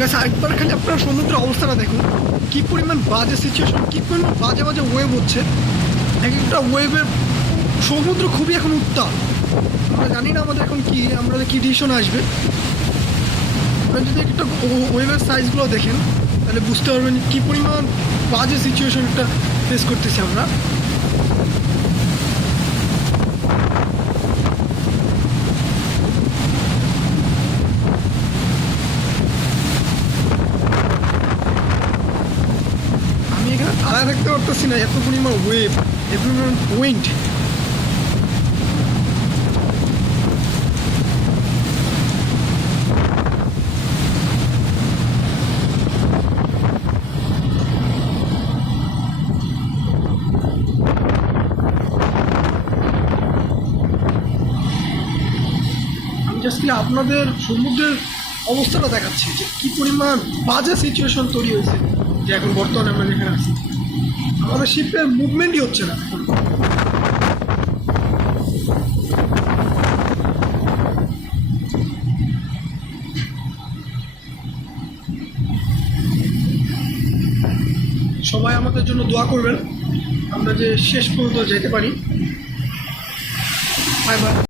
গাছ একবার খালি আপনারা সমুদ্রের অবস্থাটা দেখুন, কী পরিমাণ বাজে সিচুয়েশন, কী পরিমাণ বাজে বাজে ওয়েভ হচ্ছে। এক একটা ওয়েভের সমুদ্র খুবই এখন উত্তাল। আমরা জানি না আমাদের এখন কি, আমরা কী ডিসিশন আসবে। আপনারা যদি একটা ওয়েভের সাইজগুলো দেখেন তাহলে বুঝতে পারবেন কী পরিমাণ বাজে সিচুয়েশনটা ফেস করতেছি আমরা। আমি এখানে দাঁড়ায় থাকতে পারতেছি না, এত পরিমাণ ওয়েভ, এত পরিমাণ উইন্ড। জাস্ট আপনাদের সমুদ্রের অবস্থাটা দেখাচ্ছি যে কী পরিমাণ বাজে সিচুয়েশন তৈরি হয়েছে, যে এখন বর্তমানে আমরা যেখানে আছি আমাদের শিপের মুভমেন্টই হচ্ছে না এখন। সবাই আমাদের জন্য দোয়া করবেন আমরা যে শেষ পর্যন্ত যেতে পারি। Bye bye.